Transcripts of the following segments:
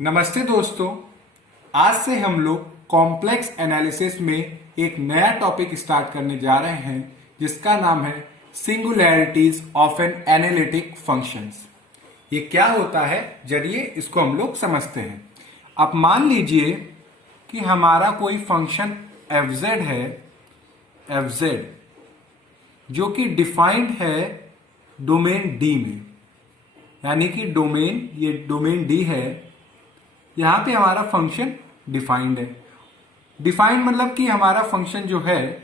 नमस्ते दोस्तों। आज से हम लोग कॉम्प्लेक्स एनालिसिस में एक नया टॉपिक स्टार्ट करने जा रहे हैं जिसका नाम है सिंगुलैरिटीज ऑफ एन एनालिटिक फंक्शंस। ये क्या होता है, चलिए इसको हम लोग समझते हैं। अब मान लीजिए कि हमारा कोई फंक्शन एफ है, एफ जो कि डिफाइंड है डोमेन डी में, यानी कि ये डोमेन डी है। यहां पे हमारा फंक्शन डिफाइंड है। डिफाइंड मतलब कि हमारा फंक्शन जो है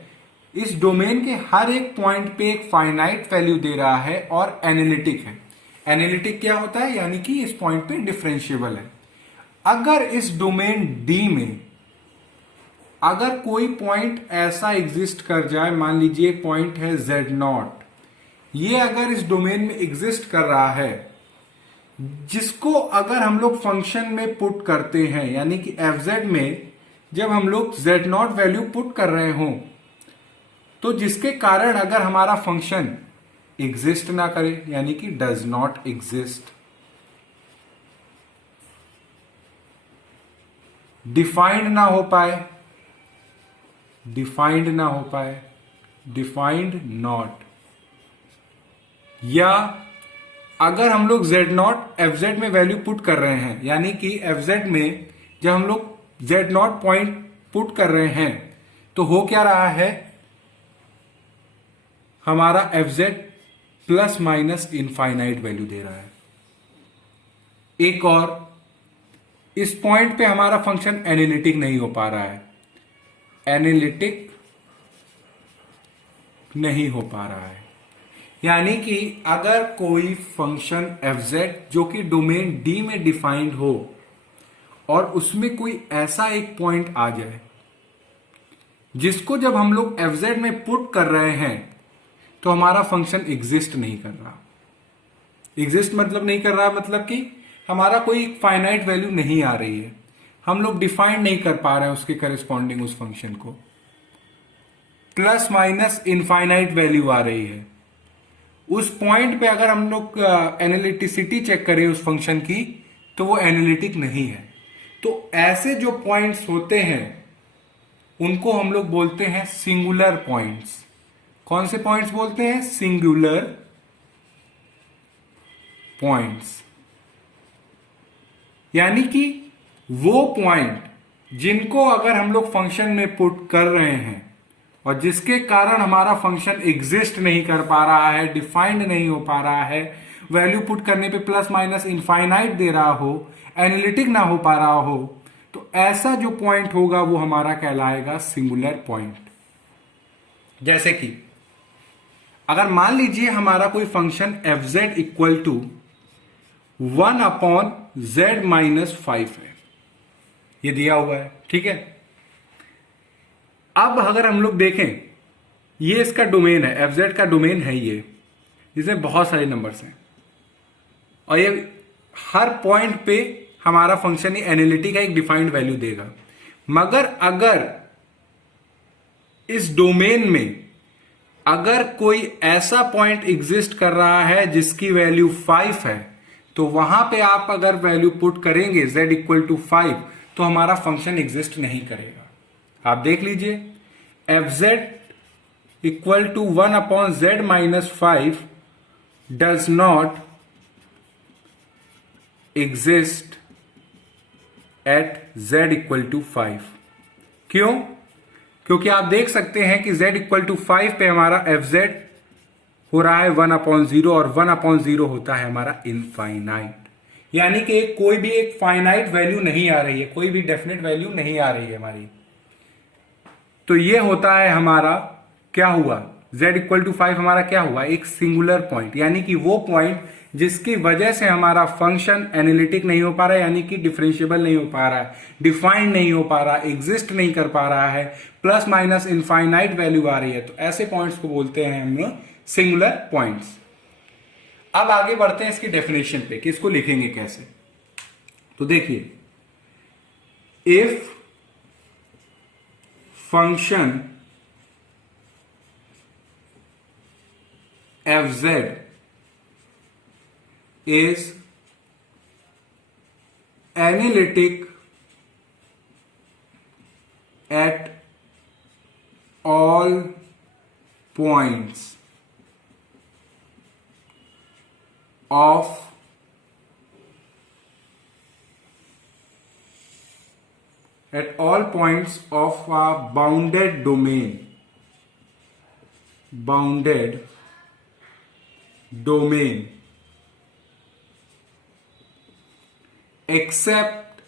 इस डोमेन के हर एक पॉइंट पे एक फाइनाइट वैल्यू दे रहा है और एनालिटिक है। एनालिटिक क्या होता है, यानी कि इस पॉइंट पे डिफरेंशिएबल है। अगर इस डोमेन डी में अगर कोई पॉइंट ऐसा एग्जिस्ट कर जाए, मान लीजिए पॉइंट है Z0, ये अगर इस डोमेन में एग्जिस्ट कर रहा है, जिसको अगर हम लोग फंक्शन में पुट करते हैं, यानी कि एफ में जब हम लोग Z0 वैल्यू पुट कर रहे हों, तो जिसके कारण अगर हमारा फंक्शन एग्जिस्ट ना करे, यानी कि डज नॉट एग्जिस्ट, डिफाइंड ना हो पाए, डिफाइंड नॉट, या अगर हम लोग Z0 FZ में वैल्यू पुट कर रहे हैं, यानी कि FZ में जब हम लोग Z0 पॉइंट पुट कर रहे हैं तो हो क्या रहा है, हमारा FZ plus minus infinite value दे रहा है। एक और, इस पॉइंट पे हमारा फंक्शन एनालिटिक नहीं हो पा रहा है, यानी कि अगर कोई फंक्शन fz जो कि डोमेन D में डिफाइंड हो और उसमें कोई ऐसा एक पॉइंट आ जाए जिसको जब हम लोग fz में पुट कर रहे हैं तो हमारा फंक्शन एग्जिस्ट नहीं कर रहा। एग्जिस्ट मतलब नहीं कर रहा, मतलब कि हमारा कोई फाइनाइट वैल्यू नहीं आ रही है, हम लोग डिफाइंड नहीं कर पा रहे हैं उसके करस्पॉन्डिंग उस फंक्शन को, प्लस माइनस इनफाइनाइट वैल्यू आ रही है। उस पॉइंट पे अगर हम लोग एनालिटिसिटी चेक करें उस फंक्शन की, तो वो एनालिटिक नहीं है। तो ऐसे जो पॉइंट्स होते हैं उनको हम लोग बोलते हैं सिंगुलर पॉइंट्स। कौन से पॉइंट्स बोलते हैं? सिंगुलर पॉइंट्स, यानी कि वो पॉइंट जिनको अगर हम लोग फंक्शन में पुट कर रहे हैं और जिसके कारण हमारा फंक्शन एग्जिस्ट नहीं कर पा रहा है, डिफाइंड नहीं हो पा रहा है, वैल्यू पुट करने पे प्लस माइनस इनफाइनाइट दे रहा हो, एनालिटिक ना हो पा रहा हो, तो ऐसा जो पॉइंट होगा वो हमारा कहलाएगा सिंगुलर पॉइंट। जैसे कि अगर मान लीजिए हमारा कोई function fz equal to 1/z-5 है, ये दिया हुआ है, ठीक है। अब अगर हम लोग देखें, ये इसका डोमेन है, fz का डोमेन है ये, जिसमें बहुत सारे नंबर्स हैं और ये हर पॉइंट पे हमारा फंक्शन एनालिटिक का एक डिफाइंड वैल्यू देगा। मगर अगर इस डोमेन में अगर कोई ऐसा पॉइंट एग्जिस्ट कर रहा है जिसकी वैल्यू 5 है, तो वहां पे आप अगर वैल्यू पुट करेंगे z इक्वल टू 5, तो हमारा फंक्शन एग्जिस्ट नहीं करेगा। आप देख लीजिए, fz equal to 1/z-5 does not exist at z equal to 5। क्यों? क्योंकि आप देख सकते हैं कि z इक्वल टू 5 पे हमारा fz हो रहा है 1/0 और 1/0 होता है हमारा इनफाइनाइट, यानी कि कोई भी एक फाइनाइट वैल्यू नहीं आ रही है, कोई भी डेफिनेट वैल्यू नहीं आ रही है हमारी। तो ये होता है हमारा, क्या हुआ, z इक्वल टू 5 हमारा क्या हुआ, एक सिंगुलर पॉइंट, यानी कि वो पॉइंट जिसकी वजह से हमारा फंक्शन एनालिटिक नहीं हो पा रहा है, यानी कि डिफरेंशिएबल नहीं हो पा रहा है, डिफाइंड नहीं हो पा रहा, एग्जिस्ट नहीं कर पा रहा है, प्लस माइनस इनफाइनाइट वैल्यू आ रही है। तो ऐसे पॉइंट्स को बोलते हैं हम लोग सिंगुलर पॉइंट्स। अब आगे बढ़ते हैं इसकी डेफिनेशन पे कि इसको लिखेंगे कैसे। तो देखिए, if function fz is analytic at all points of a bounded domain except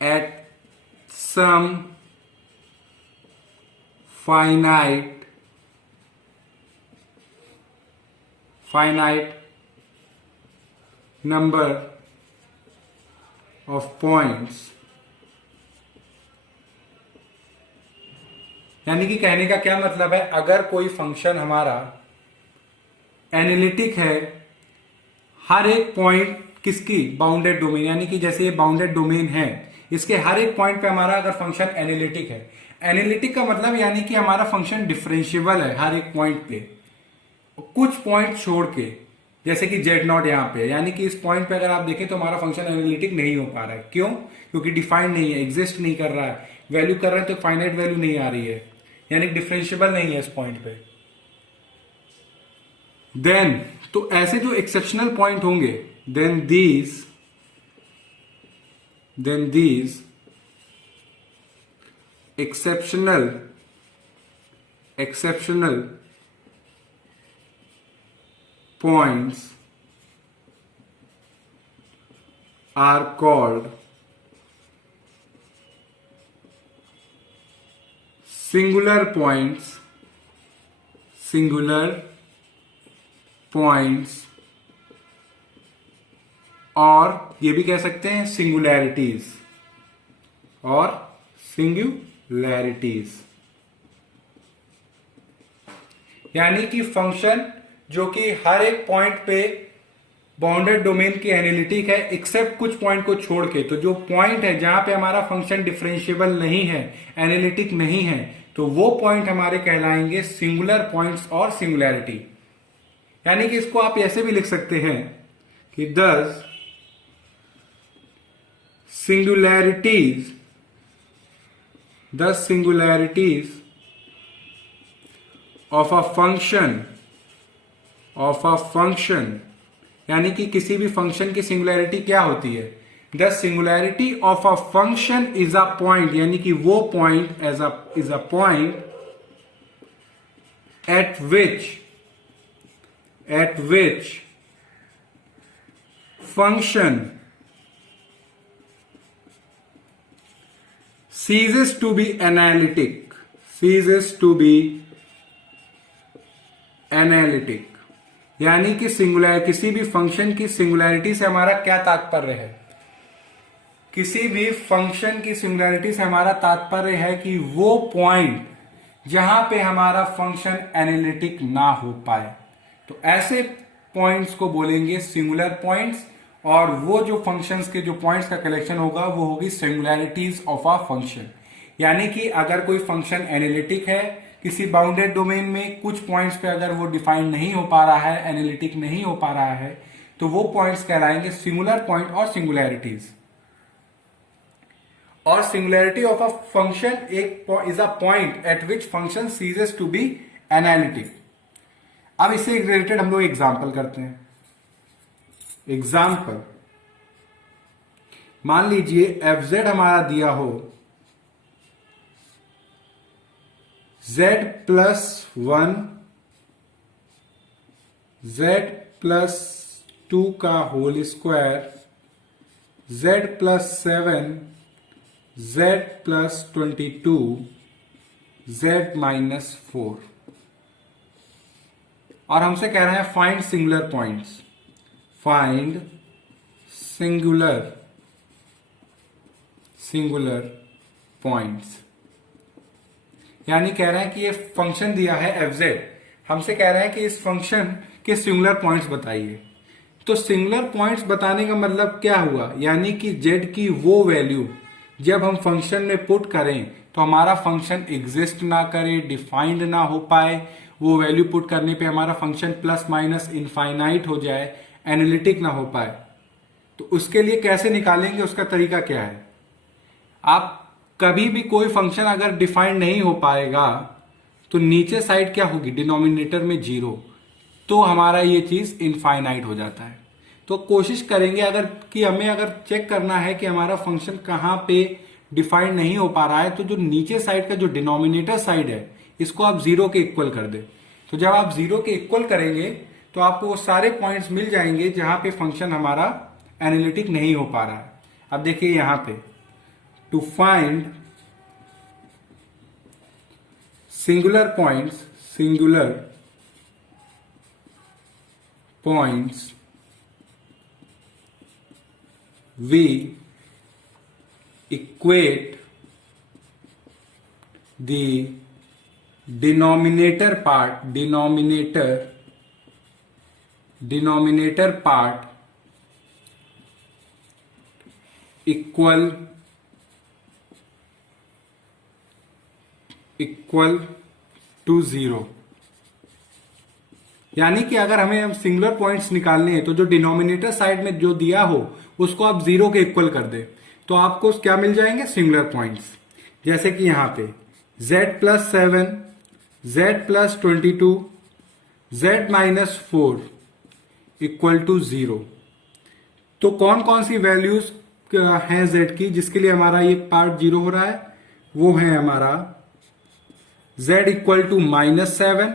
at some finite number of points। यानी कि कहने का क्या मतलब है, अगर कोई फंक्शन हमारा एनालिटिक है हर एक पॉइंट किसकी, बाउंडेड डोमेन, यानी कि जैसे ये बाउंडेड डोमेन है इसके हर एक पॉइंट पे हमारा अगर फंक्शन एनालिटिक है, एनालिटिक का मतलब यानी कि हमारा फंक्शन डिफरेंशिएबल है हर एक पॉइंट पे, कुछ पॉइंट छोड़ के, जैसे कि z0 यहां पे, यानी कि इस पॉइंट पे अगर आप देखें तो हमारा फंक्शन एनालिटिक नहीं हो पा रहा है। क्यों? क्योंकि डिफाइंड नहीं है, एग्जिस्ट नहीं कर रहा है, वैल्यू कर रहे हैं तो फाइनाइट वैल्यू नहीं आ रही है, यानी डिफरेंशिएबल नहीं है इस पॉइंट पे। देन तो ऐसे जो एक्सेप्शनल पॉइंट होंगे, then these exceptional points are called singular points और ये भी कह सकते हैं सिंगुलैरिटीज यानी कि फंक्शन जो कि हर एक पॉइंट पे बाउंडेड डोमेन की एनालिटिक है एक्सेप्ट कुछ पॉइंट को छोड़ के। तो जो पॉइंट है जहां पे हमारा फंक्शन डिफरेंशिएबल नहीं है, एनालिटिक नहीं है, तो वो पॉइंट हमारे कहलाएंगे सिंगुलर पॉइंट्स और सिंगुलैरिटी। यानी कि इसको आप ऐसे भी लिख सकते हैं कि दस singularities of a function, यानी कि किसी भी फंक्शन की सिंगुलैरिटी क्या होती है, the singularity of a function is a point, यानी कि वो point is a point at which function ceases to be analytic। यानी कि किसी भी फंक्शन की सिंगुलैरिटी से हमारा क्या तात्पर्य है, किसी भी फंक्शन की सिंगुलैरिटी से हमारा तात्पर्य है कि वो पॉइंट जहां पे हमारा फंक्शन एनालिटिक ना हो पाए, तो ऐसे पॉइंट्स को बोलेंगे सिंगुलर पॉइंट्स, और वो जो फंक्शंस के जो पॉइंट्स का कलेक्शन होगा वो होगी सिंगुलैरिटीज ऑफ अ फंक्शन। यानी कि अगर कोई फंक्शन एनालिटिक है किसी बाउंडेड डोमेन में, कुछ पॉइंट्स पे अगर वो डिफाइन नहीं हो पा रहा है, एनालिटिक नहीं हो पा रहा है, तो वो पॉइंट्स कहलाएंगे सिंगुलर पॉइंट और सिंगुलैरिटीज। और singularity of a function is a point at which function ceases to be analytic. अब इससे रिलेटेड हम लोग एग्जाम्पल करते हैं। एग्जाम्पल, मान लीजिए fz हमारा दिया हो z+1 z+2 का whole square z+7 z+22 z-4, और हमसे कह रहे हैं find singular points, find singular points. यानी कह रहे हैं कि ये फंक्शन दिया है fz, हमसे कह रहे हैं कि इस फंक्शन के सिंगुलर पॉइंट्स बताइए। तो सिंगुलर पॉइंट्स बताने का मतलब क्या हुआ, यानी कि z की वो वैल्यू जब हम फंक्शन में पुट करें तो हमारा फंक्शन एग्जिस्ट ना करे, डिफाइंड ना हो पाए, वो वैल्यू पुट करने पे हमारा फंक्शन प्लस माइनस इनफाइनाइट हो जाए, एनालिटिक ना हो पाए। तो उसके लिए कैसे निकालेंगे, उसका तरीका क्या है? आप कभी भी कोई फंक्शन अगर डिफाइन नहीं हो पाएगा तो नीचे साइड क्या होगी, डिनोमिनेटर में जीरो, तो हमारा ये चीज इनफाइनाइट हो जाता है। तो कोशिश करेंगे अगर कि हमें अगर चेक करना है कि हमारा फंक्शन कहाँ पे डिफाइन नहीं हो पा रहा है, तो जो नीचे साइड का जो डिनोमिनेटर साइड है इसको आप जीरो के इक्वल कर दे। तो जब आप जीरो के इक्वल करेंगे तो आपको वो सारे पॉइंट्स मिल जाएंगे जहां पे फंक्शन हमारा एनालिटिक नहीं हो पा रहा है। अब देखिए यहां पे to find singular points we equate the denominator part equal to zero. यानी कि अगर हमें अब सिंगुलर पॉइंट्स निकालने हैं तो जो डिनोमिनेटर साइड में जो दिया हो उसको आप जीरो के इक्वल कर दे, तो आपको क्या मिल जाएंगे, सिंगुलर पॉइंट्स। जैसे कि यहां पे z+7, z+22, z-4 equal to zero. तो कौन कौन सी वैल्यूज हैं z की जिसके लिए हमारा ये पार्ट जीरो हो रहा है? वो है हमारा z equal to -7,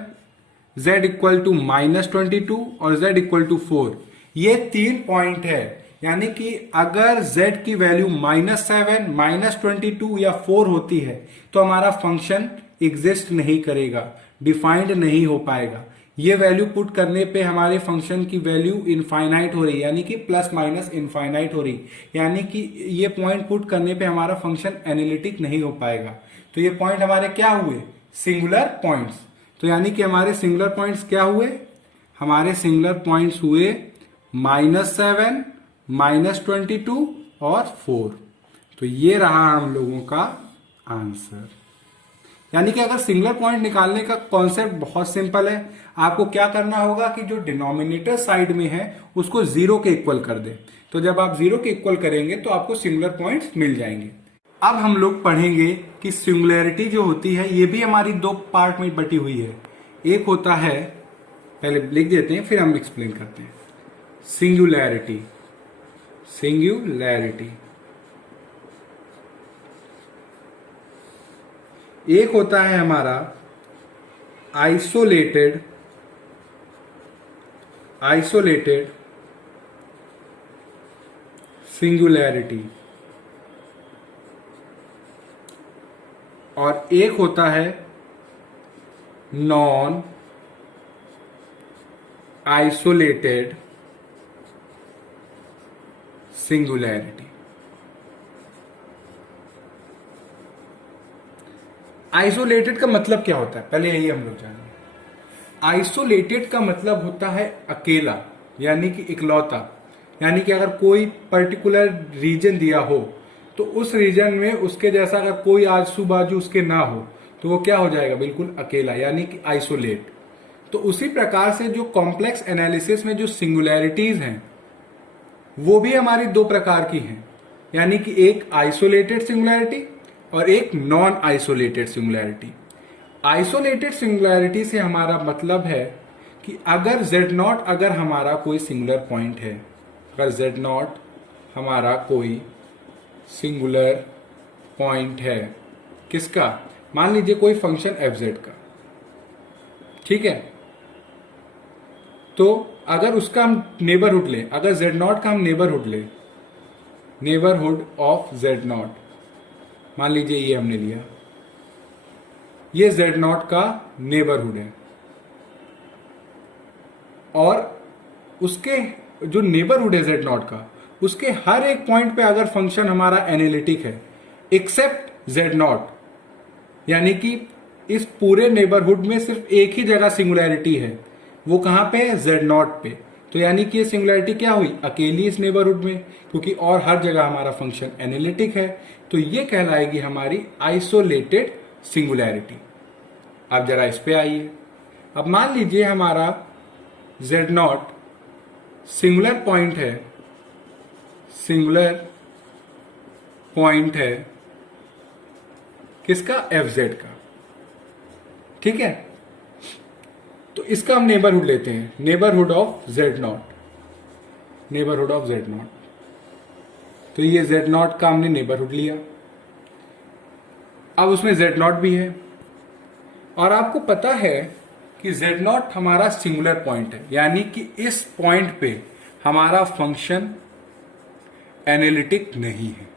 z equal to -22 और z इक्वल टू 4। ये 3 पॉइंट है। यानी कि अगर z की वैल्यू -7, -22 या 4 होती है तो हमारा फंक्शन एग्जिस्ट नहीं करेगा, डिफाइंड नहीं हो पाएगा। ये वैल्यू पुट करने पे हमारे फंक्शन की वैल्यू इनफाइनाइट हो रही है, यानी कि प्लस माइनस इनफाइनाइट हो रही, यानी कि ये पॉइंट पुट करने पे हमारा फंक्शन एनालिटिक नहीं हो पाएगा। तो ये पॉइंट हमारे क्या हुए, सिंगुलर पॉइंट्स। तो यानी कि हमारे सिंगुलर पॉइंट्स क्या हुए, हमारे सिंगुलर पॉइंट्स हुए -7, -22 और 4। तो ये रहा हम लोगों का आंसर। यानी कि अगर सिंगुलर पॉइंट निकालने का कॉन्सेप्ट बहुत सिंपल है। आपको क्या करना होगा कि जो डिनोमिनेटर साइड में है उसको जीरो के इक्वल कर दे। तो जब आप जीरो के इक्वल करेंगे तो आपको सिंगुलर पॉइंट्स मिल जाएंगे। अब हम लोग पढ़ेंगे कि सिंगुलैरिटी जो होती है ये भी हमारी दो पार्ट में बटी हुई है। एक होता है, पहले लिख देते हैं फिर हम एक्सप्लेन करते हैं। सिंगुलैरिटी एक होता है हमारा आइसोलेटेड सिंगुलैरिटी और एक होता है नॉन आइसोलेटेड सिंगुलैरिटी। आइसोलेटेड का मतलब क्या होता है, पहले यही हम लोग जानेंगे। आइसोलेटेड का मतलब होता है अकेला, यानी कि इकलौता। यानी कि अगर कोई पर्टिकुलर रीजन दिया हो तो उस रीजन में उसके जैसा अगर कोई आजू बाजू उसके ना हो तो वो क्या हो जाएगा, बिल्कुल अकेला, यानी कि आइसोलेट। तो उसी प्रकार से जो कॉम्प्लेक्स एनालिसिस में जो सिंगुलैरिटीज हैं वो भी हमारी दो प्रकार की हैं, यानी कि एक आइसोलेटेड सिंगुलैरिटी और एक non isolated singularity. Isolated singularity से हमारा मतलब है कि अगर Z0 अगर हमारा कोई सिंगुलर पॉइंट है, अगर Z0 हमारा कोई सिंगुलर पॉइंट है, किसका, मान लीजिए कोई फंक्शन fz का, ठीक है। तो अगर उसका हम नेबरहुड लें, अगर Z0 का हम नेबरहुड लें, नेबरहुड ऑफ Z0, मान लीजिए ये हमने लिया, ये Z0 का नेबरहुड है और उसके जो नेबरहुड है Z0 का, उसके हर एक पॉइंट पे अगर फंक्शन हमारा एनालिटिक है एक्सेप्ट Z0, यानी कि इस पूरे नेबरहुड में सिर्फ एक ही जगह सिंगुलैरिटी है, वो कहां पे है, Z0 पे। तो यानी कि ये सिंगुलैरिटी क्या हुई, अकेली इस नेबरहुड में, क्योंकि और हर जगह हमारा फंक्शन एनालिटिक है। तो ये कहलाएगी हमारी आइसोलेटेड सिंगुलैरिटी। अब जरा इस पे आइए। अब मान लीजिए हमारा Z0 सिंगुलर पॉइंट है सिंगुलर पॉइंट है किसका, एफ जेड का। ठीक है, तो इसका हम नेबरहुड लेते हैं, neighbourhood of z not, neighbourhood of z not. तो ये जेड नॉट का हमने नेबरहुड लिया, अब उसमें जेड नॉट भी है, और आपको पता है कि जेड नॉट हमारा सिंगुलर पॉइंट है, यानी कि इस पॉइंट पे हमारा फंक्शन एनालिटिक नहीं है,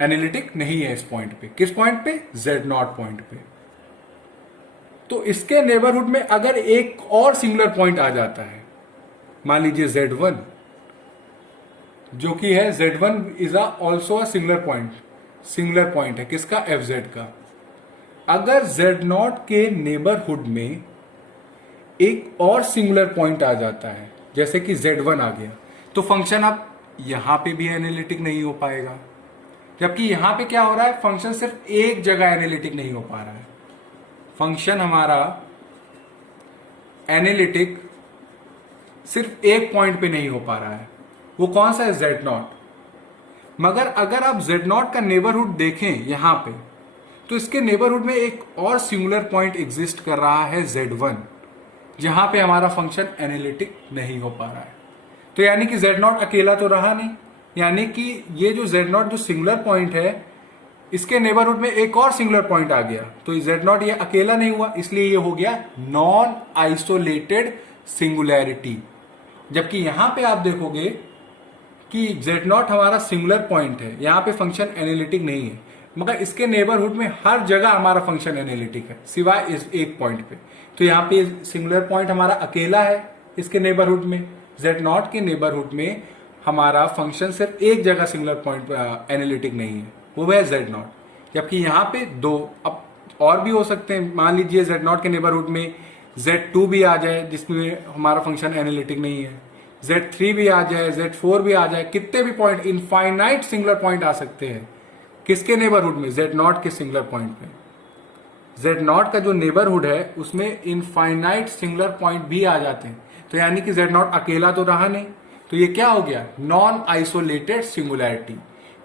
एनालिटिक नहीं है इस पॉइंट पे। किस पॉइंट पे, जेड नॉट पॉइंट पे। तो इसके नेबरहुड में अगर एक और सिंगुलर पॉइंट आ जाता है, मान लीजिए Z1, जो कि है Z1 is also a singular point, singular point है किसका, एफ जेड का। अगर जेड नॉट के नेबरहुड में एक और सिंगुलर पॉइंट आ जाता है, जैसे कि Z1 आ गया, तो फंक्शन अब यहां पे भी एनालिटिक नहीं हो पाएगा। जबकि यहां पे क्या हो रहा है, फंक्शन सिर्फ एक जगह एनालिटिक नहीं हो पा रहा है, फंक्शन हमारा एनालिटिक सिर्फ एक पॉइंट पे नहीं हो पा रहा है, वो कौन सा है, जेड नॉट। मगर अगर आप जेड नॉट का नेबरहुड देखें यहां पे, तो इसके नेबरहुड में एक और सिंगुलर पॉइंट एग्जिस्ट कर रहा है Z1, जहां पे हमारा फंक्शन एनालिटिक नहीं हो पा रहा है। तो यानी कि जेड नॉट अकेला तो रहा नहीं, यानी कि ये जो जेड नॉट जो सिंगुलर पॉइंट है, इसके नेबरहुड में एक और सिंगुलर पॉइंट आ गया, तो जेड नॉट ये अकेला नहीं हुआ, इसलिए ये हो गया नॉन आइसोलेटेड सिंगुलैरिटी। जबकि यहां पे आप देखोगे कि जेड नॉट हमारा सिंगुलर पॉइंट है, यहां पे फंक्शन एनालिटिक नहीं है, मगर इसके नेबरहुड में हर जगह हमारा फंक्शन एनालिटिक है सिवाय इस एक पॉइंट पे। तो यहाँ पे सिंगुलर पॉइंट हमारा अकेला है इसके नेबरहुड में, जेड नॉट के नेबरहुड में हमारा फंक्शन सिर्फ एक जगह सिंगुलर पॉइंट एनालिटिक नहीं है, वो है जेड नॉट। जबकि यहाँ पे दो, अब और भी हो सकते हैं, मान लीजिए जेड नॉट के नेबरहुड में Z2 भी आ जाए जिसमें हमारा फंक्शन एनालिटिक नहीं है, Z3 भी आ जाए, Z4 भी आ जाए, कितने भी पॉइंट, इनफाइनाइट सिंगुलर पॉइंट आ सकते हैं किसके नेबरहुड में, जेड नॉट के सिंगुलर पॉइंट पे। जेड नॉट का जो नेबरहुड है उसमें इनफाइनाइट सिंगुलर पॉइंट भी आ जाते हैं। तो यानी कि जेड नॉट अकेला तो रहा नहीं, तो ये क्या हो गया, नॉन आइसोलेटेड सिंगुलैरिटी।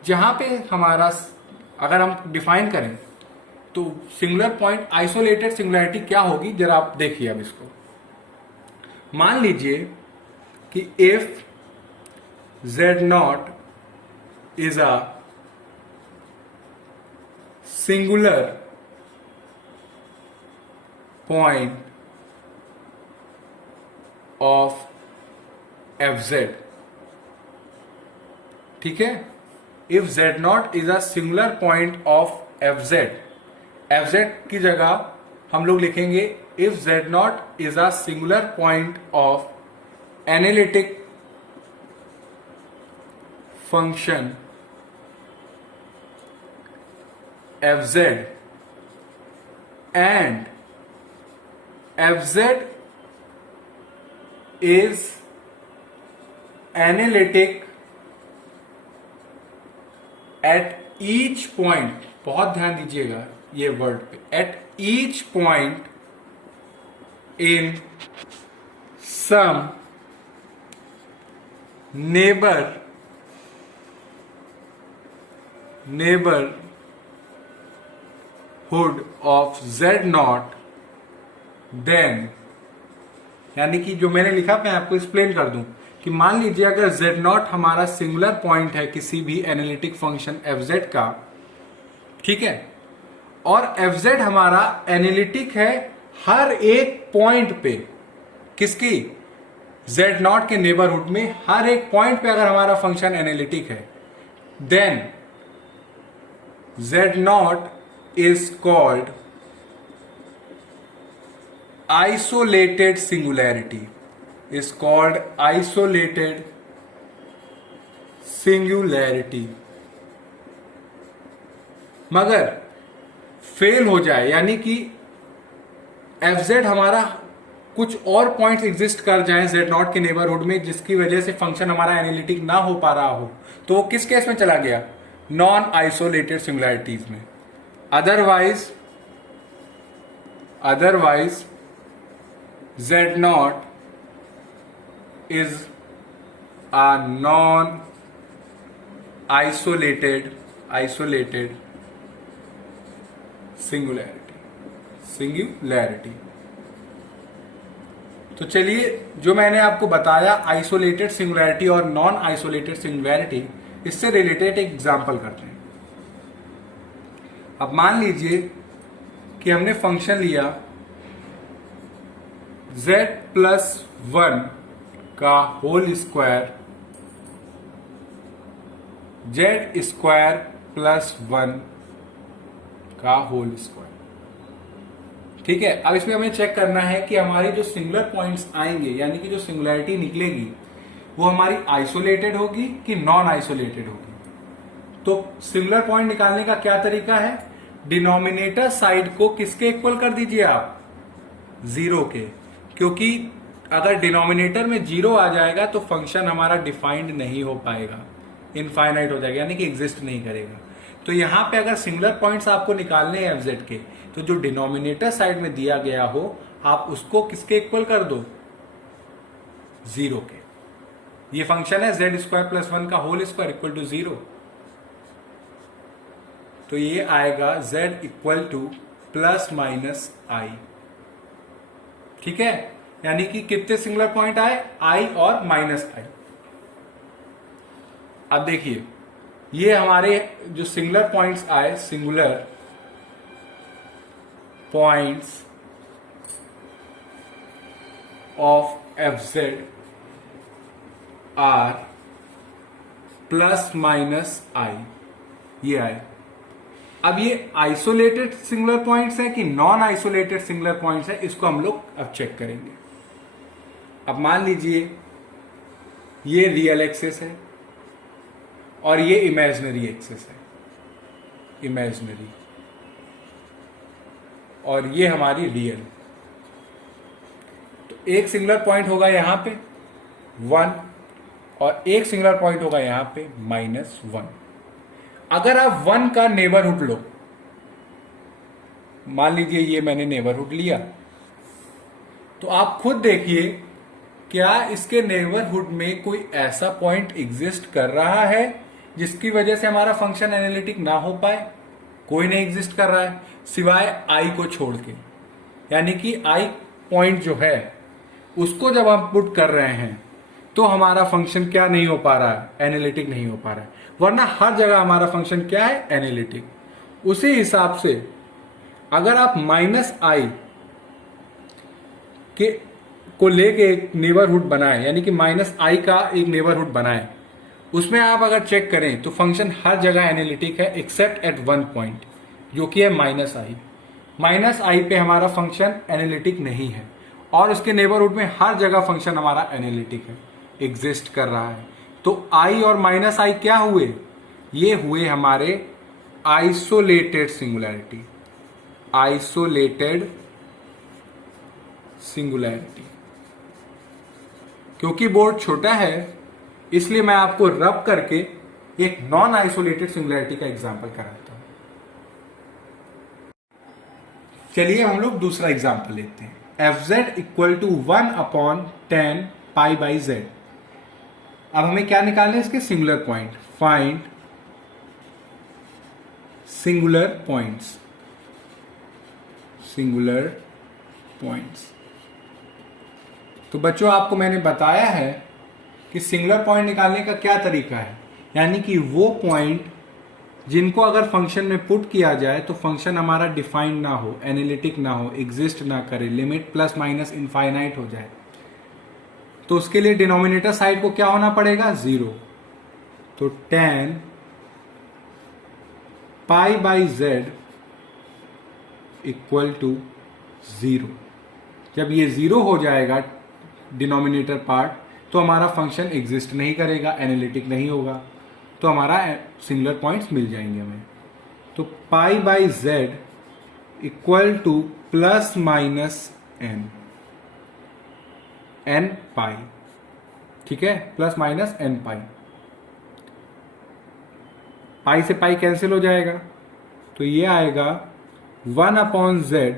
जहां पे हमारा, अगर हम डिफाइन करें तो सिंगुलर पॉइंट आइसोलेटेड सिंगुलैरिटी क्या होगी, जरा आप देखिए। अब इसको मान लीजिए कि if z not is a singular point of f z, ठीक है। If z not is a singular point of f z, एफ जेड की जगह हम लोग लिखेंगे if z not is a singular point of analytic function f z and f z is analytic at each point, बहुत ध्यान दीजिएगा ये वर्ड पे, at each point in some neighbourhood of z not, then, यानी कि जो मैंने लिखा मैं आपको एक्सप्लेन कर दूं कि मान लीजिए अगर जेड नॉट हमारा सिंगुलर पॉइंट है किसी भी एनालिटिक फंक्शन एफ जेड का, ठीक है, और एफ जेड हमारा एनालिटिक है हर एक पॉइंट पे, किसकी, जेड नॉट के नेबरहुड में हर एक पॉइंट पे अगर हमारा फंक्शन एनालिटिक है, then z not is called isolated singularity, is called isolated singularity। मगर फेल हो जाए, यानी कि एफ जेड हमारा कुछ और पॉइंट्स एग्जिस्ट कर जाए जेड नॉट के नेबरहुड में जिसकी वजह से फंक्शन हमारा एनालिटिक ना हो पा रहा हो, तो वो किस केस में चला गया, नॉन आइसोलेटेड सिंगुलैरिटीज में। Otherwise Z not is are non isolated singularity। तो चलिए, जो मैंने आपको बताया आइसोलेटेड सिंगुलैरिटी और नॉन आइसोलेटेड सिंगुलैरिटी, इससे रिलेटेड एक एग्जांपल करते हैं। अब मान लीजिए कि हमने फंक्शन लिया z+1 का होल स्क्वायर, z² + 1 का होल स्क्वायर। ठीक है, अब इसमें हमें चेक करना है कि हमारी जो सिंगुलर पॉइंट्स आएंगे, यानी कि जो सिंगुलैरिटी निकलेगी, वो हमारी आइसोलेटेड होगी कि नॉन आइसोलेटेड होगी। तो सिंगुलर पॉइंट निकालने का क्या तरीका है? डिनोमिनेटर साइड को किसके इक्वल कर दीजिए आप? 0 के, क्योंकि अगर डिनोमिनेटर में 0 आ जाएगा तो फंक्शन हमारा डिफाइंड नहीं हो पाएगा, इनफाइनाइट हो जाएगा, यानी कि एग्जिस्ट नहीं करेगा। तो यहां पे अगर सिंगुलर पॉइंट्स आपको निकालने हैं एफजेड के, तो जो डिनोमिनेटर साइड में दिया गया हो आप उसको किसके इक्वल कर दो? 0 के। ये फंक्शन है z² + 1 का होल स्क्वायर इक्वल टू 0। तो ये आएगा z = ±i। ठीक है, यानी कि कितने सिंगुलर पॉइंट आए? i और -i। अब देखिए, ये हमारे जो सिंगुलर पॉइंट्स आए, singular points of fz are ±i, ये आए। अब ये आइसोलेटेड सिंगुलर पॉइंट्स है कि नॉन आइसोलेटेड सिंगुलर पॉइंट्स है, इसको हम लोग अब चेक करेंगे। अब मान लीजिए ये रियल एक्सिस है और ये इमेजिनरी एक्सिस है, इमेजिनरी, और ये हमारी रियल। तो एक सिंगुलर पॉइंट होगा यहां पे 1 और एक सिंगुलर पॉइंट होगा यहां पे -1। अगर आप 1 का नेबरहुड लो, मान लीजिए ये मैंने नेबरहुड लिया, तो आप खुद देखिए क्या इसके नेबरहुड में कोई ऐसा पॉइंट एग्जिस्ट कर रहा है जिसकी वजह से हमारा फंक्शन एनालिटिक ना हो पाए? कोई नहीं एग्जिस्ट कर रहा है सिवाय i को छोड़ के। यानी कि i पॉइंट जो है उसको जब हम पुट कर रहे हैं तो हमारा फंक्शन क्या नहीं हो पा रहा है? एनालिटिक नहीं हो पा रहा है। वरना हर जगह हमारा फंक्शन क्या है? एनालिटिक। उसी हिसाब से अगर आप -i के को लेके एक नेबरहुड बनाए, यानी कि -i का एक नेबरहुड बनाए, उसमें आप अगर चेक करें तो फंक्शन हर जगह एनालिटिक है एक्सेप्ट एट 1 पॉइंट, जो कि है -i। -i पे हमारा फंक्शन एनालिटिक नहीं है और उसके नेबरहुड में हर जगह फंक्शन हमारा एनालिटिक है, एग्जिस्ट कर रहा है। तो i और -i क्या हुए? ये हुए हमारे आइसोलेटेड सिंगुलैरिटी, आइसोलेटेड सिंगुलैरिटी। क्योंकि बोर्ड छोटा है इसलिए मैं आपको रब करके एक नॉन आइसोलेटेड सिंगुलैरिटी का एग्जांपल कराता हूं। चलिए हम लोग दूसरा एग्जांपल लेते हैं। fz = 1/10 π/z। अब हमें क्या निकालना है? इसके singular point. Find singular points, singular points. तो बच्चों आपको मैंने बताया है कि सिंगुलर पॉइंट निकालने का क्या तरीका है, यानी कि वो पॉइंट जिनको अगर फंक्शन में पुट किया जाए तो फंक्शन हमारा डिफाइंड ना हो, एनालिटिक ना हो, एग्जिस्ट ना करे, लिमिट ± इनफाइनाइट हो जाए। तो उसके लिए डिनोमिनेटर साइड को क्या होना पड़ेगा? 0। तो 10 π/z = 0। जब ये 0 हो जाएगा डिनोमिनेटर पार्ट, तो हमारा फंक्शन एग्जिस्ट नहीं करेगा, एनालिटिक नहीं होगा, तो हमारा सिंगुलर पॉइंट्स मिल जाएंगे हमें। तो π/z = ±n, ठीक है, ±n π। पाई से पाई कैंसिल हो जाएगा, तो ये आएगा 1/z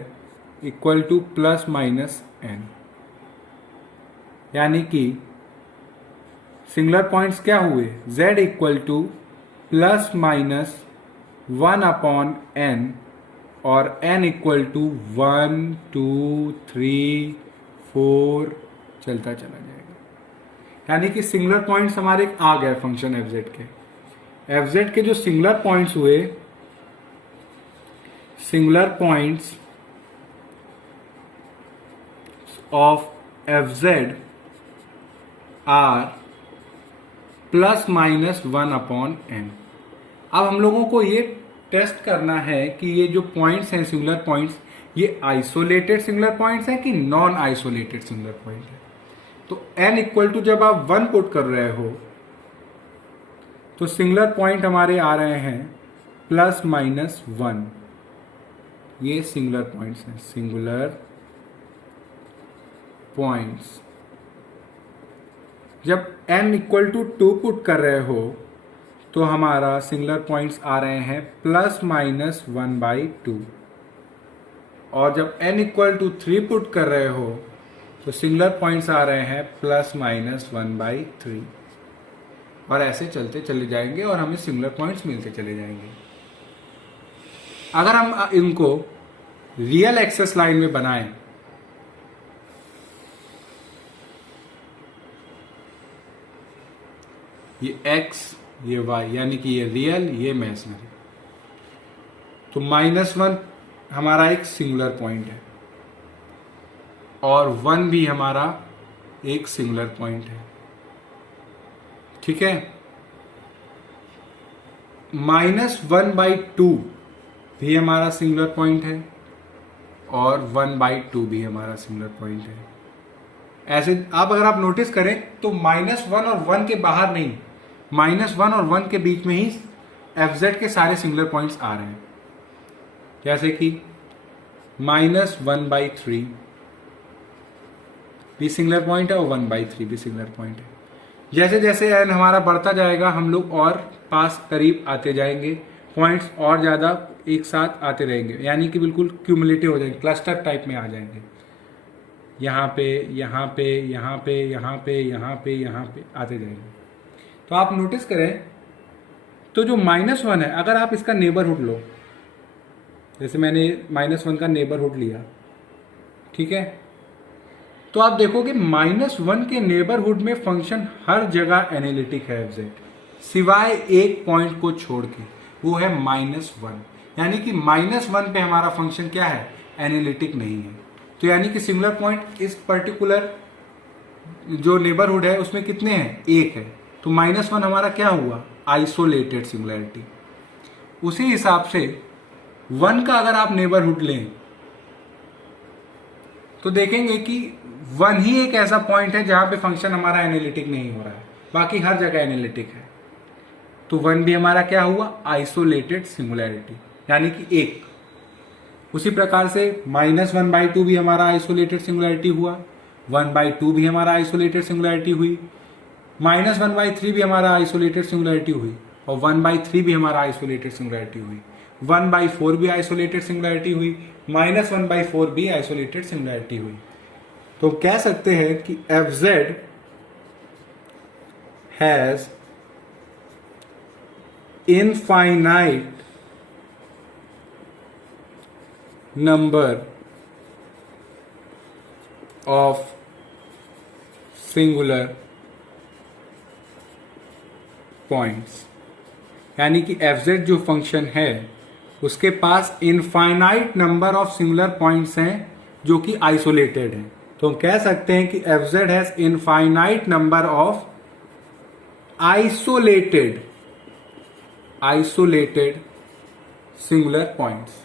= ±n, यानी कि सिंगुलर पॉइंट्स क्या हुए, z equal two plus minus 1/n और n इक्वल टू 1 2 3 4 चलता चला जाएगा। यानी कि सिंगुलर पॉइंट्स हमारे आ गए फंक्शन एफ जेड के जो सिंगुलर पॉइंट्स हुए, singular points of f z are plus minus 1/n। अब हम लोगों को ये टेस्ट करना है कि ये जो पॉइंट्स हैं सिंगुलर पॉइंट्स, ये आइसोलेटेड सिंगुलर पॉइंट्स हैं कि नॉन आइसोलेटेड सिंगुलर पॉइंट है। तो n इक्वल टू जब आप 1 पुट कर रहे हो तो सिंगुलर पॉइंट हमारे आ रहे हैं प्लस माइनस 1। ये सिंगुलर पॉइंट्स हैं, सिंगुलर पॉइंट्स। जब n इक्वल टू 2 पुट कर रहे हो तो हमारा सिंगुलर पॉइंट्स आ रहे हैं प्लस माइनस 1/2। और जब n इक्वल टू 3 पुट कर रहे हो तो सिंगुलर पॉइंट्स आ रहे हैं प्लस माइनस 1/3। और ऐसे चलते चले जाएंगे और हमें सिंगुलर पॉइंट्स मिलते चले जाएंगे। अगर हम इनको रियल एक्सेस लाइन में बनाएं, ये x ये y, यानी कि ये रियल ये इमेजिनरी, तो -1 हमारा एक सिंगुलर पॉइंट है और 1 भी हमारा एक सिंगुलर पॉइंट है। ठीक है, -1/2 भी हमारा सिंगुलर पॉइंट है और 1/2 भी हमारा सिंगुलर पॉइंट है। ऐसे अगर आप नोटिस करें तो -1 और 1 के बाहर नहीं, -1 और 1 के बीच में ही एफ के सारे सिंगुलर पॉइंट्स आ रहे हैं। जैसे कि -1/3 भी सिंगुलर पॉइंट है और 1/3 भी सिंगुलर पॉइंट है। जैसे जैसे n हमारा बढ़ता जाएगा हम लोग और पास करीब आते जाएंगे, पॉइंट्स और ज़्यादा एक साथ आते रहेंगे, यानी कि बिल्कुल क्यूमुलेटिव हो जाएंगे, क्लस्टर टाइप में आ जाएंगे। यहाँ पे यहाँ पे यहाँ पे यहाँ पे यहाँ पे यहाँ पे आते जाएंगे। तो आप नोटिस करें तो जो -1 है, अगर आप इसका नेबरहुड लो, जैसे मैंने -1 का नेबरहुड लिया, ठीक है, तो आप देखोगे -1 के नेबरहुड में फंक्शन हर जगह एनालिटिक है एफ जेड, सिवाय एक पॉइंट को छोड़ के, वो है -1। यानी कि -1 पे हमारा फंक्शन क्या है, एनालिटिक नहीं है। तो यानी कि सिंगुलर पॉइंट इस पर्टिकुलर जो नेबरहुड है उसमें कितने हैं, एक है। तो -1 हमारा क्या हुआ, आइसोलेटेड सिंगुलैरिटी। उसी हिसाब से 1 का अगर आप नेबरहुड लें तो देखेंगे कि 1 ही एक ऐसा पॉइंट है जहां पे फंक्शन हमारा एनालिटिक नहीं हो रहा है, बाकी हर जगह एनालिटिक है। तो 1 भी हमारा क्या हुआ, आइसोलेटेड सिंगुलैरिटी, यानी कि एक। उसी प्रकार से -1/2 भी हमारा आइसोलेटेड सिंगुलैरिटी हुआ, 1/2 भी हमारा आइसोलेटेड सिंगुलैरिटी हुई, -1/3 भी हमारा आइसोलेटेड सिंगुलैरिटी हुई और 1/3 भी हमारा आइसोलेटेड सिंगुलैरिटी हुई, 1/4 भी आइसोलेटेड सिंगुलैरिटी हुई, -1/4 भी आइसोलेटेड सिंगुलैरिटी हुई। तो कह सकते हैं कि F Z has infinite number of singular points. यानी कि एफ जेड जो फंक्शन है उसके पास infinite number of singular points हैं जो कि आइसोलेटेड हैं। तो हम कह सकते हैं कि F Z has infinite number of isolated singular points.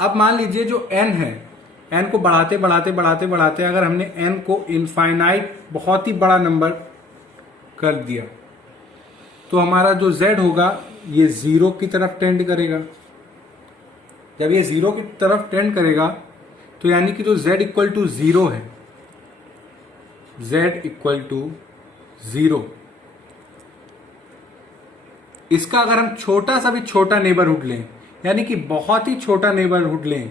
अब मान लीजिए जो n है, n को बढ़ाते बढ़ाते बढ़ाते बढ़ाते अगर हमने n को इनफाइनाइट बहुत ही बड़ा नंबर कर दिया तो हमारा जो z होगा ये 0 की तरफ टेंड करेगा। जब ये 0 की तरफ टेंड करेगा तो यानी कि जो z इक्वल टू 0 है, z इक्वल टू 0, इसका अगर हम छोटा सा भी छोटा नेबरहुड लें, यानी कि बहुत ही छोटा नेबरहुड लें,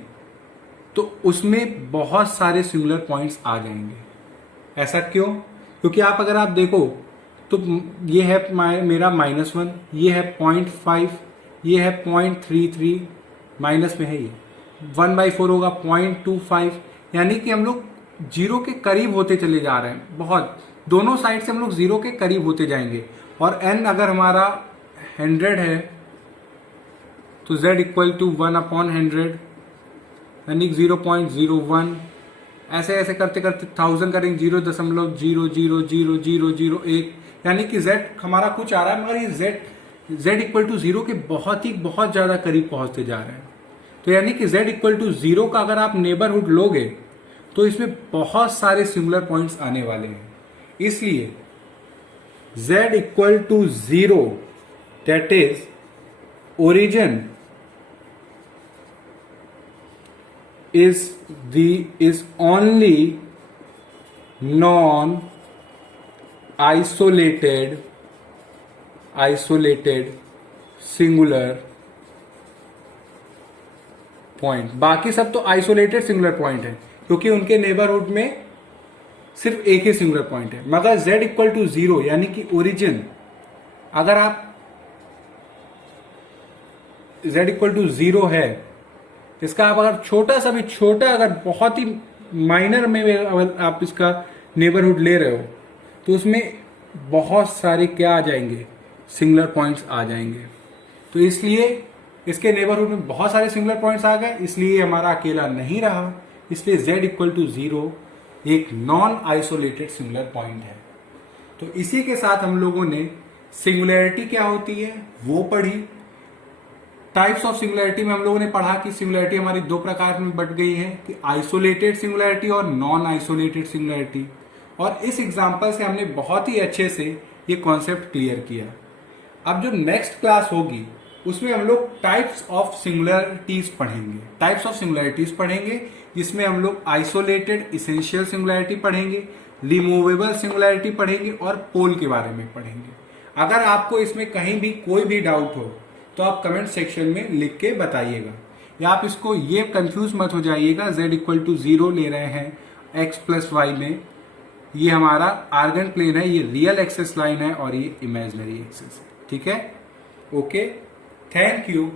तो उसमें बहुत सारे सिंगुलर पॉइंट्स आ जाएंगे। ऐसा क्यों? क्योंकि आप अगर आप देखो तो ये है मेरा -1, ये है 0.5, ये है 0.33, माइनस में है ये 1/4 होगा 0.25, यानी कि हम लोग जीरो के करीब होते चले जा रहे हैं, बहुत दोनों साइड से हम लोग जीरो के करीब होते जाएंगे। और n अगर हमारा 100 है तो z इक्वल टू 1/100 यानी 0.01, ऐसे ऐसे करते करते 1000 करेंगे 0.0000001, यानी कि z हमारा कुछ आ रहा है, मगर ये z इक्वल टू 0 के बहुत ज़्यादा करीब पहुंचते जा रहे हैं। तो यानी कि z इक्वल टू 0 का अगर आप नेबरहुड लोगे तो इसमें बहुत सारे सिंगुलर पॉइंट्स आने वाले हैं। इसलिए z equal to 0, that is origin is only non-isolated singular point. बाकी सब तो आइसोलेटेड सिंगुलर पॉइंट है क्योंकि उनके नेबरहुड में सिर्फ एक ही सिंगुलर पॉइंट है। मगर z इक्वल टू 0 यानी कि ओरिजिन, अगर आप z इक्वल टू 0 है, इसका आप अगर छोटा सा भी अगर बहुत ही माइनर में अगर आप इसका नेबरहुड ले रहे हो तो उसमें बहुत सारे क्या आ जाएंगे, सिंगुलर पॉइंट्स आ जाएंगे। तो इसलिए इसके नेबरहुड में बहुत सारे सिंगुलर पॉइंट्स आ गए, इसलिए हमारा अकेला नहीं रहा। इसलिए z इक्वल टू 0 एक नॉन आइसोलेटेड सिंगुलर पॉइंट है। तो इसी के साथ हम लोगों ने सिंगुलैरिटी क्या होती है वो पढ़ी। टाइप्स ऑफ सिंगुलैरिटी में हम लोगों ने पढ़ा कि सिंगुलैरिटी हमारी दो प्रकार में बट गई है, कि आइसोलेटेड सिंगुलैरिटी और नॉन आइसोलेटेड सिंगुलैरिटी। और इस एग्जांपल से हमने बहुत ही अच्छे से ये कॉन्सेप्ट क्लियर किया। अब जो नेक्स्ट क्लास होगी उसमें हम लोग टाइप्स ऑफ सिंगुलैरिटीज पढ़ेंगे, जिसमें हम लोग आइसोलेटेड इसेंशियल सिंगुलैरिटी पढ़ेंगे, रिमूवेबल सिंगुलैरिटी पढ़ेंगे और पोल के बारे में पढ़ेंगे। अगर आपको इसमें कहीं भी कोई भी डाउट हो तो आप कमेंट सेक्शन में लिख के बताइएगा, या आप इसको ये कंफ्यूज मत हो जाइएगा z इक्वल टू 0 ले रहे हैं x प्लस वाई में, ये हमारा आर्गन प्लेन है, ये रियल एक्सेस लाइन है और ये इमेजिनरी एक्सेस है। ठीक है, ओके, थैंक यू।